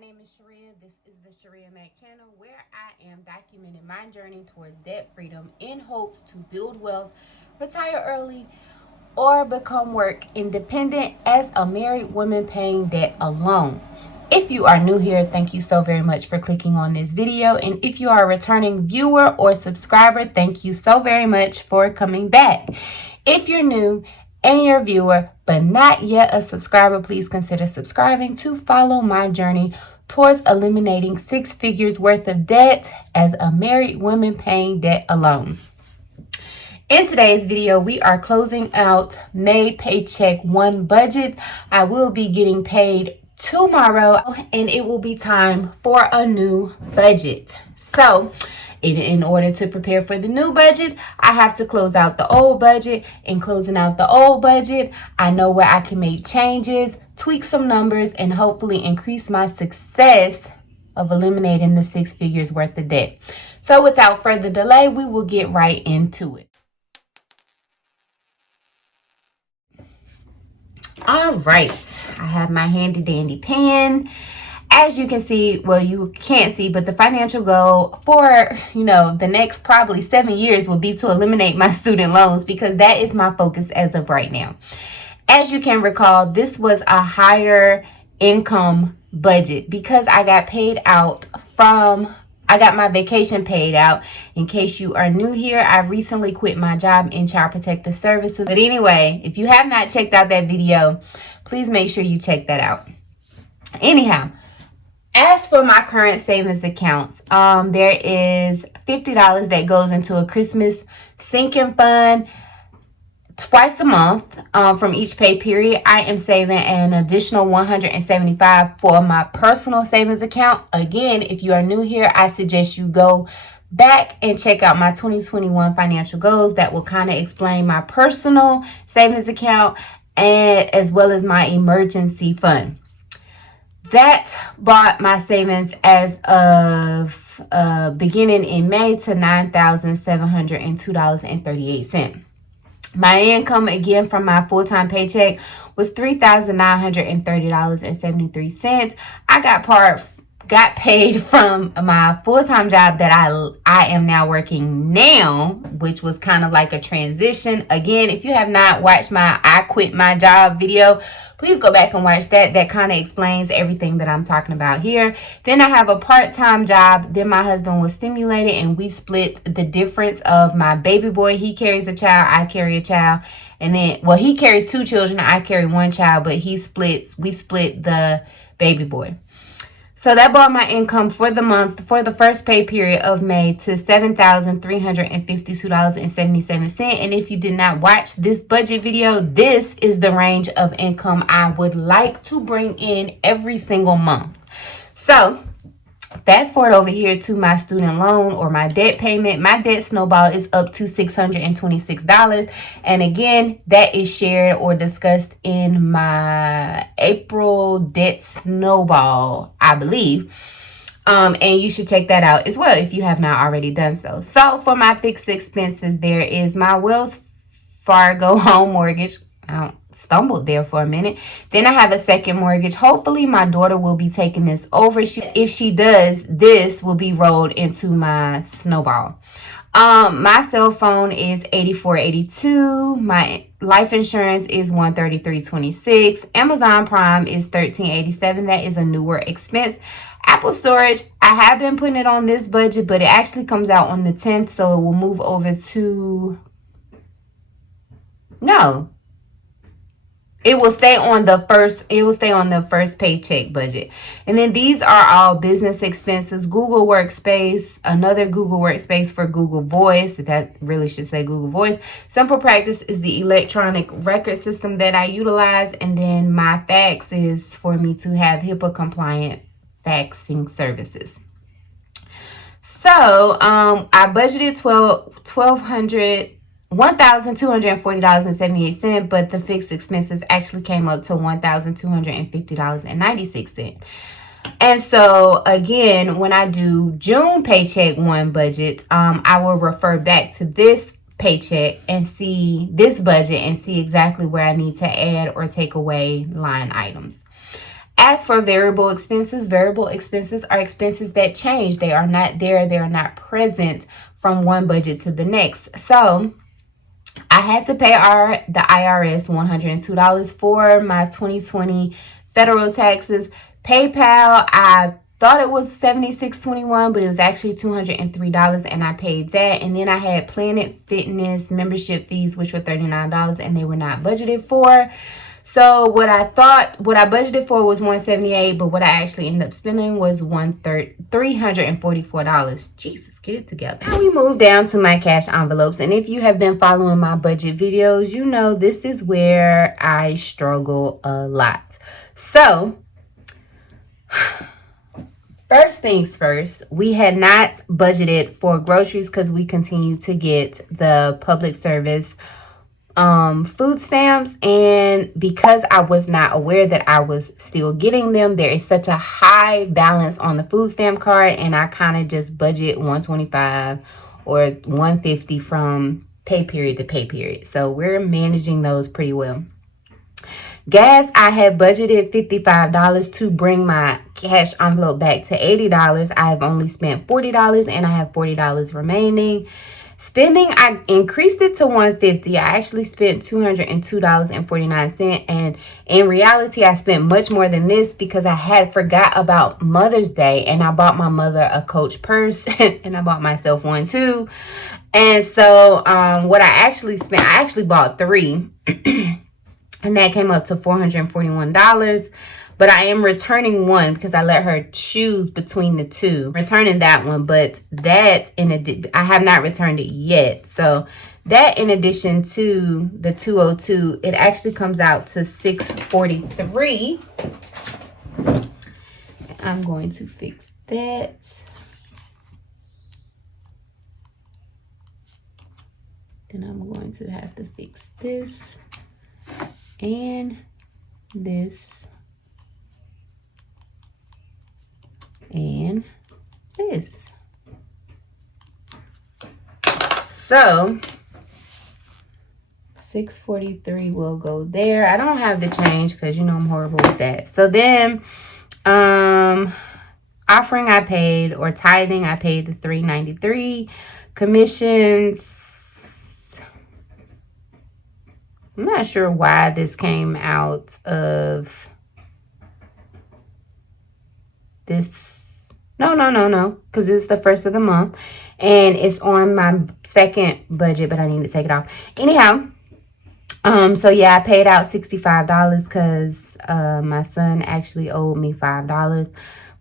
name is Shirria. This is the Shirria Mac channel where I am documenting my journey towards debt freedom in hopes to build wealth, retire early, or become work independent as a married woman paying debt alone. If you are new here, thank you so very much for clicking on this video. And if you are a returning viewer or subscriber, thank you so very much for coming back. If you're new and you're a viewer but not yet a subscriber, please consider subscribing to follow my journey towards eliminating 6 figures worth of debt as a married woman paying debt alone. In today's video, we are closing out May Paycheck 1 budget. I will be getting paid tomorrow and it will be time for a new budget. So in order to prepare for the new budget, I have to close out the old budget. In closing out the old budget, I know where I can make changes, tweak some numbers, and hopefully increase my success of eliminating the 6 figures worth of debt. So without further delay, we will get right into it. All right, I have my handy dandy pen. As you can see, well, you can't see, but the financial goal for, the next probably 7 years will be to eliminate my student loans, because that is my focus as of right now. As you can recall, this was a higher income budget because I got my vacation paid out. In case you are new here, I recently quit my job in Child Protective Services. But anyway, if you have not checked out that video, please make sure you check that out. Anyhow, as for my current savings accounts, there is $50 that goes into a Christmas sinking fund twice a month from each pay period. I am saving an additional $175 for my personal savings account. Again, if you are new here, I suggest you go back and check out my 2021 financial goals. That will kind of explain my personal savings account and as well as my emergency fund. That brought my savings as of beginning in May to $9,702.38. My income, again, from my full-time paycheck was $3,930.73. I got paid from my full-time job that I am now working now, which was kind of like a transition. Again, if you have not watched my I quit my job video, please go back and watch that. That kind of explains everything that I'm talking about here. Then I have a part-time job. Then my husband was stimulated and we split the difference of my baby boy. He carries a child, I carry a child. And then, well, he carries 2 children, I carry 1 child, but we split the baby boy. So that brought my income for the month, for the first pay period of May, to $7,352.77. And if you did not watch this budget video, this is the range of income I would like to bring in every single month. So fast forward over here to my student loan or my debt payment. My debt snowball is up to $626. And again, that is shared or discussed in my April debt snowball, I believe. And you should check that out as well if you have not already done so. So for my fixed expenses, there is my Wells Fargo home mortgage. I stumbled there for a minute. Then I have a second mortgage. Hopefully my daughter will be taking this over. If she does, this will be rolled into my snowball. My cell phone is $84.82. My life insurance is $133.26. Amazon Prime is $13.87. That is a newer expense. Apple storage, I have been putting it on this budget, but it actually comes out on the 10th, so it will move over to It will stay on the first paycheck budget. And then these are all business expenses. Google Workspace, another Google Workspace for Google Voice. That really should say Google Voice. Simple Practice is the electronic record system that I utilize. And then my fax is for me to have HIPAA compliant faxing services. So I budgeted $1,240.78, but the fixed expenses actually came up to $1,250.96. And so again, when I do June Paycheck 1 budget, I will refer back to this paycheck and see this budget and see exactly where I need to add or take away line items. As for variable expenses are expenses that change. They are not there. They are not present from one budget to the next. So I had to pay the IRS $102 for my 2020 federal taxes. PayPal, I thought it was $76.21, but it was actually $203, and I paid that. And then I had Planet Fitness membership fees, which were $39, and they were not budgeted for. So what I budgeted for was $178, but what I actually ended up spending was $344. Jesus, get it together. Now we move down to my cash envelopes, and if you have been following my budget videos, you know this is where I struggle a lot. So first things first, we had not budgeted for groceries because we continue to get the public service food stamps, and because I was not aware that I was still getting them, there is such a high balance on the food stamp card, and I kind of just budget $125 or $150 from pay period to pay period. So we're managing those pretty well. Gas, I had budgeted $55 to bring my cash envelope back to $80. I have only spent $40, and I have $40 remaining. Spending, I increased it to $150. I actually spent $202.49, and in reality, I spent much more than this because I had forgot about Mother's Day, and I bought my mother a Coach purse, and I bought myself one too. And so, what I actually spent, I actually bought 3, and that came up to $441. But I am returning one because I let her choose between the two. Returning that one, but that I have not returned it yet. So that in addition to the $202, it actually comes out to $643. I'm going to fix that. Then I'm going to have to fix this and this. And this. So $643 will go there. I don't have the change because you know I'm horrible with that. So then offering I paid, or tithing, I paid the $393. Commissions, I'm not sure why this came out of this. No, because it's the first of the month, and it's on my second budget, but I need to take it off. Anyhow, so yeah, I paid out $65 because my son actually owed me $5.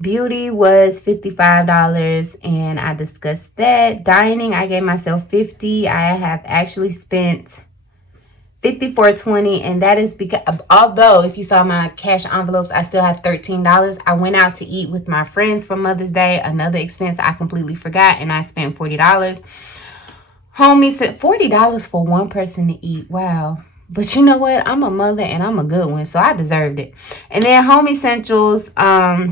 Beauty was $55, and I discussed that. Dining, I gave myself $50. I have actually spent $54.20, and that is because, although if you saw my cash envelopes, I still have $13. I went out to eat with my friends for Mother's Day, another expense I completely forgot, and I spent $40. Homie said $40 for one person to eat. Wow. But you know what? I'm a mother, and I'm a good one, so I deserved it. And then home essentials, I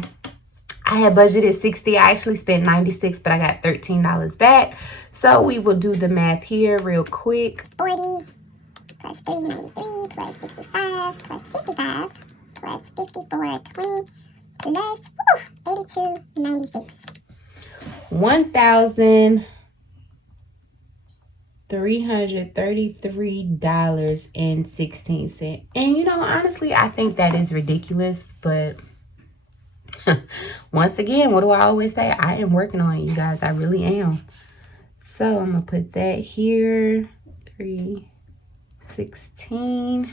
had budgeted $60. I actually spent $96, but I got $13 back. So we will do the math here real quick. 40 plus 393 plus 65 plus 55 plus 54.20 plus 82.96. $1,333.16. And you know, honestly, I think that is ridiculous, but once again, what do I always say? I am working on it, you guys. I really am. So I'm gonna put that here. 316.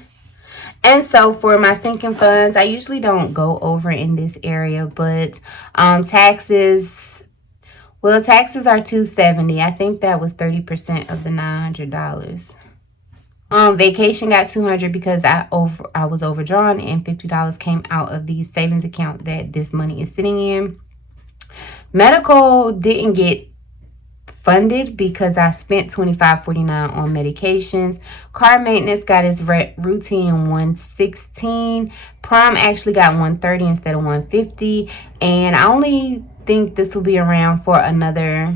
And so for my sinking funds, I usually don't go over in this area, but taxes, well, taxes are $270. I think that was 30% of the $900. Vacation got $200 because I was overdrawn, and $50 came out of the savings account that this money is sitting in. Medical didn't get funded because I spent $25.49 on medications. Car maintenance got its routine $116. Prom actually got $130 instead of $150, and I only think this will be around for another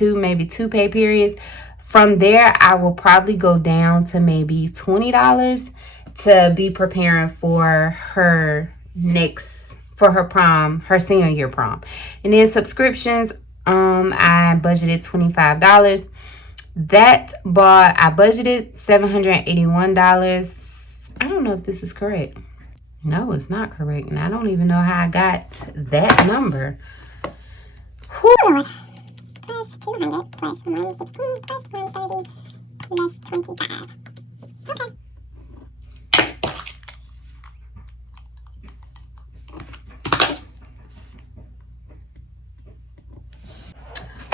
maybe two pay periods. From there, I will probably go down to maybe $20 to be preparing for her next for her prom, her senior year prom. And then subscriptions, I budgeted $25. I budgeted $781. I don't know if this is correct. No, it's not correct. And I don't even know how I got that number. Whew. Plus 200 plus 116 plus 130 less 25. Okay.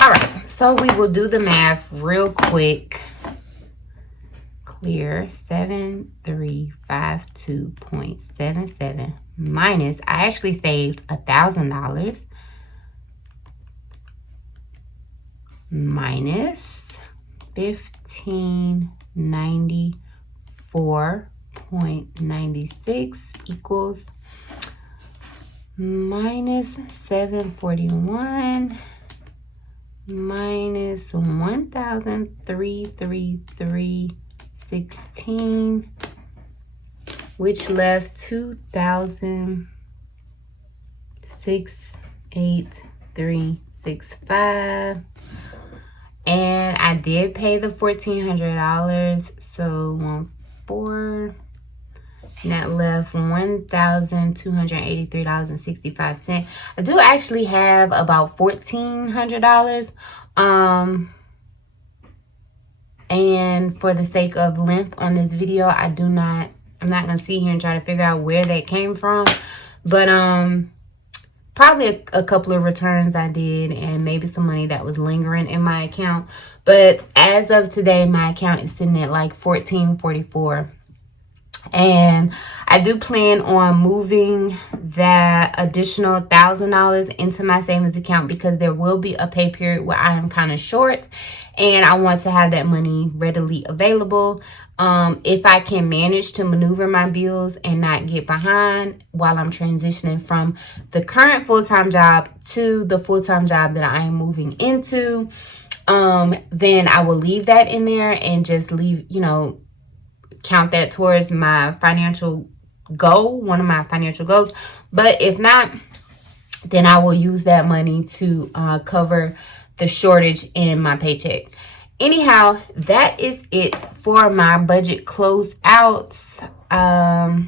Alright, so we will do the math real quick. Clear 7352.77 minus, I actually saved $1,000 minus 1594.96 equals minus 741 minus 1,333.16, which left 2,068,365. And I did pay the $1,400, so 1,400, and that left $1,283.65. I do actually have about $1,400. And for the sake of length on this video, I'm not gonna sit here and try to figure out where that came from. But probably a couple of returns I did, and maybe some money that was lingering in my account. But as of today, my account is sitting at like $1,444. And I do plan on moving that additional $1,000 into my savings account, because there will be a pay period where I am kind of short and I want to have that money readily available. If I can manage to maneuver my bills and not get behind while I'm transitioning from the current full-time job to the full-time job that I am moving into, then I will leave that in there and just count that towards my financial goal, one of my financial goals. But if not, then I will use that money to cover the shortage in my paycheck. Anyhow, that is it for my budget closeouts. I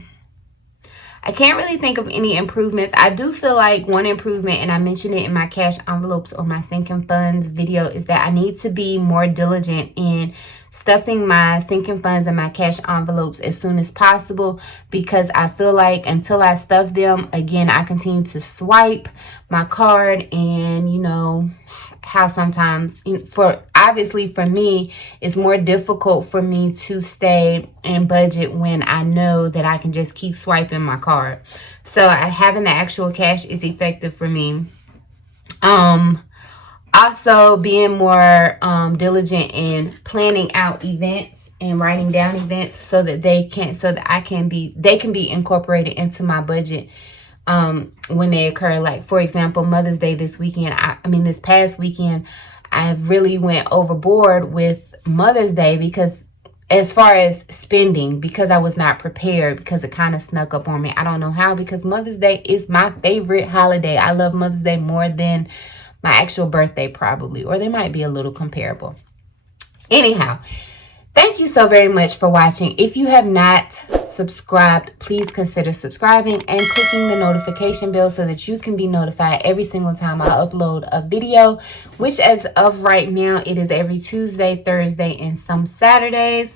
can't really think of any improvements. I do feel like one improvement, and I mentioned it in my cash envelopes or my sinking funds video, is that I need to be more diligent in stuffing my sinking funds and my cash envelopes as soon as possible, because I feel like until I stuff them, again, I continue to swipe my card. And how sometimes, obviously for me, it's more difficult for me to stay in budget when I know that I can just keep swiping my card. So having the actual cash is effective for me. Also being more diligent in planning out events and writing down events so that they can be incorporated into my budget when they occur. Like, for example, Mother's Day this past weekend, I really went overboard with Mother's Day, because as far as spending, because I was not prepared, because it kind of snuck up on me. I don't know how, because Mother's Day is my favorite holiday. I love Mother's Day more than my actual birthday, probably, or they might be a little comparable. Anyhow, thank you so very much for watching. If you have not subscribed, please consider subscribing and clicking the notification bell so that you can be notified every single time I upload a video, which as of right now, it is every Tuesday, Thursday, and some Saturdays.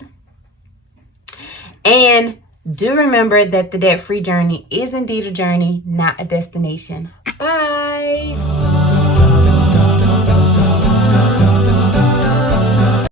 And do remember that the debt-free journey is indeed a journey, not a destination. Bye.